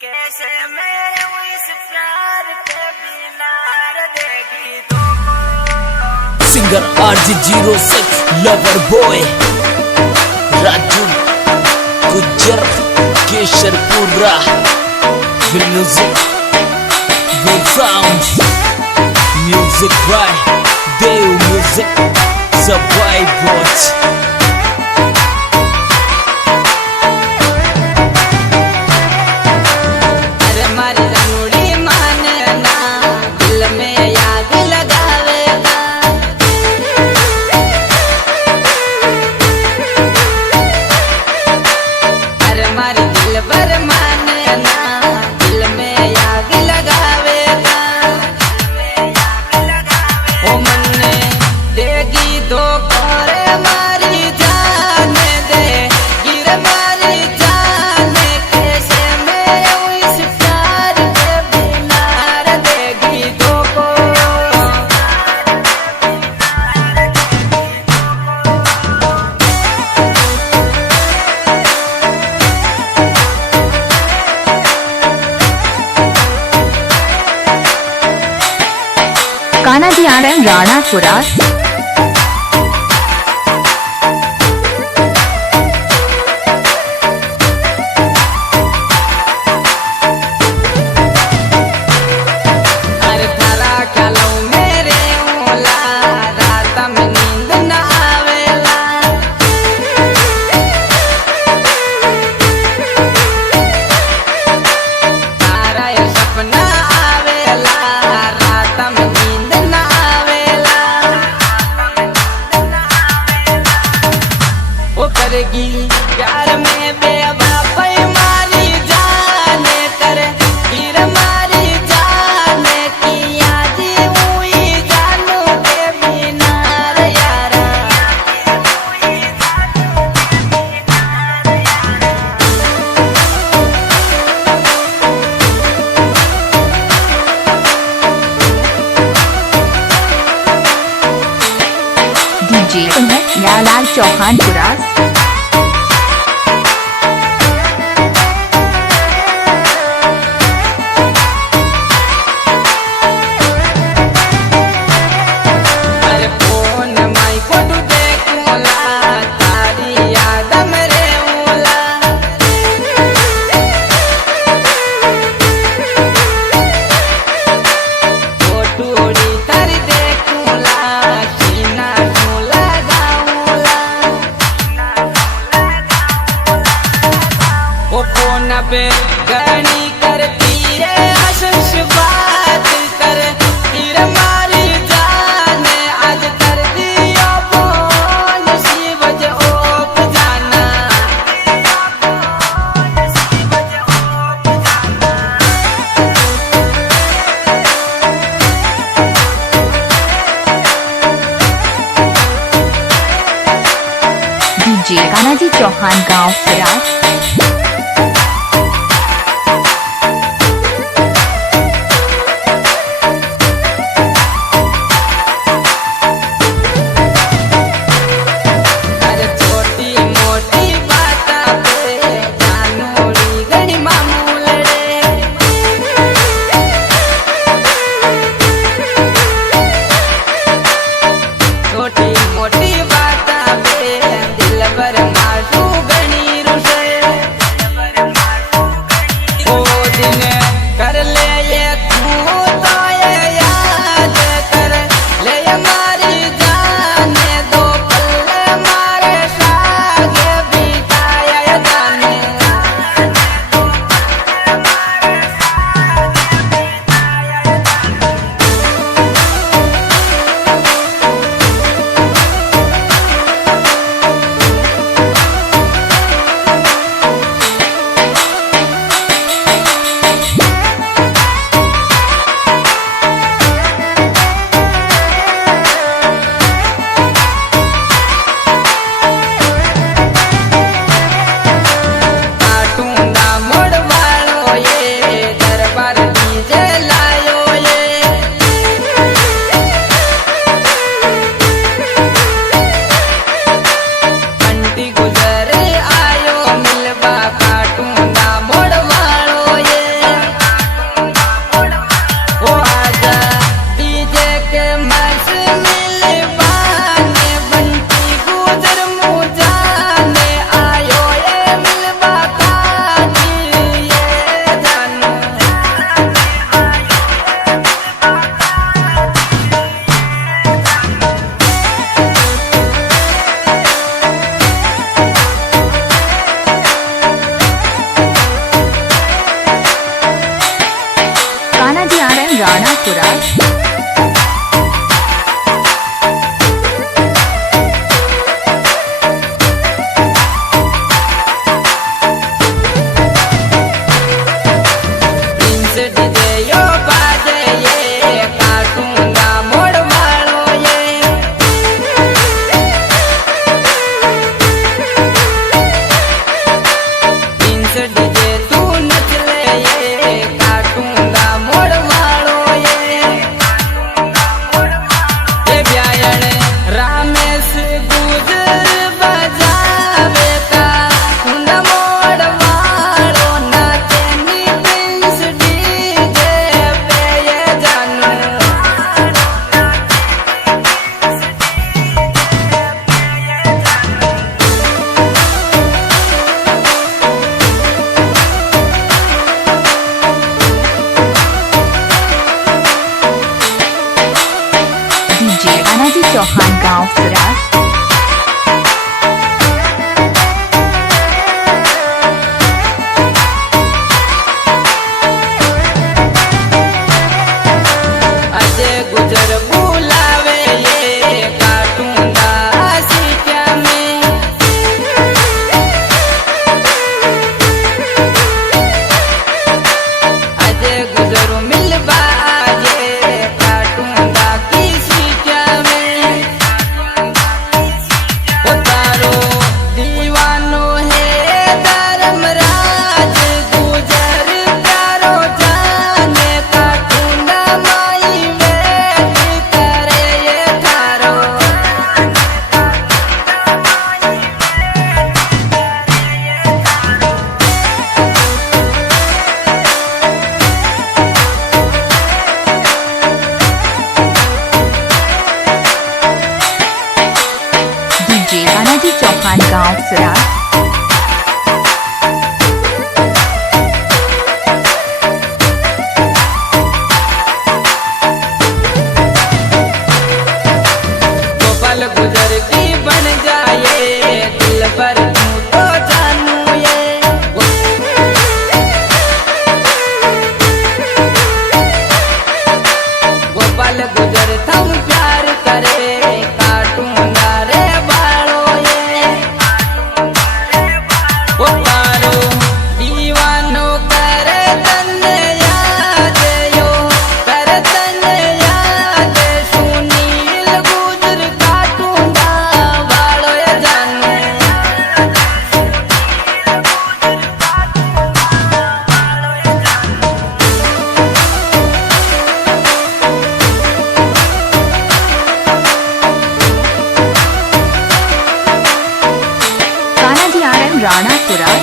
कैसे मैं इस प्यार के बिना देगी तुमको। Singer RG06 lover boy Raju Gujjar Kesharpura music sound music by Dev music सबाई वॉच। कानादियाड़न राणापुरा प्यार में बेवफाई मारी जाने कर फिर मारी जाने की आज हुई जानू के बिना यारा। डीजे लाल चौहानपुरा पे गणी करती रे आशीष बात कर फिर मारी जाने आज कर दियो फोन शिवज ओप जाना। डीजे कानाजी चौहान गांव फिराज मोटी बात पे दिल भर मारू गणी रुसे। RM Rana Kurar. Prince DJ यो बाजे ये काटूंगा मोड़ वालो ये प्रिंस डीजे तू नच ले ये काटूंगा मोड़ वालो ये ब्यायण रामेश गुजर बजावे का हुंडा मोड़ वालो नाचे नी प्रिंस डीजे पे ये जानू डीजे तानाजी चौहान गांव सराज। अजय गुजर बुलावे ये काटूंगा सीटिया में अजय गुजर मिलवा ये काटूंगा की सीटिया में उतारो दीवानो है धर्मराज गुजर प्यारो जाने काटूंगा माई वेट करे ये थारो डीजे तानाजी चौहान गांव सराज। गोपाल गुजर की बन जाए दिल पर तू तो जानू ये गोपाल गुजर थम प्यार करे काटूंगा रे बालो ये उतारो दीवानो करे तन्ने याद यो करे तन्ने याद सुनील गुजर काटूंगा बालो ये जानू तानाजी RM राणा कुरार।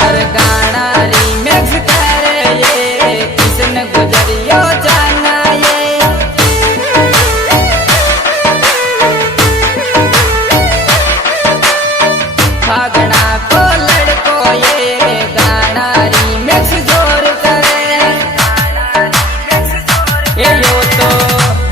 हर गाना रीमिक्स करे ये किशन गुजरियो जाना ये भागना को लड़को ये गाना रीमिक्स जोर करे ये यो तो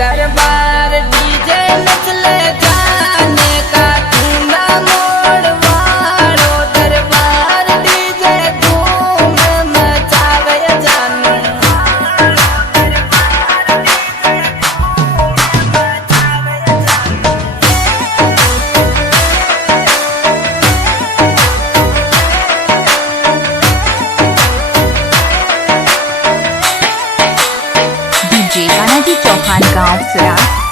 दरबार डीजे नचले जाने का ठुंडा मोड़ वालो दरबार डीजे धूम मचावे जानू डीजे तानाजी चौहान गांव सराज।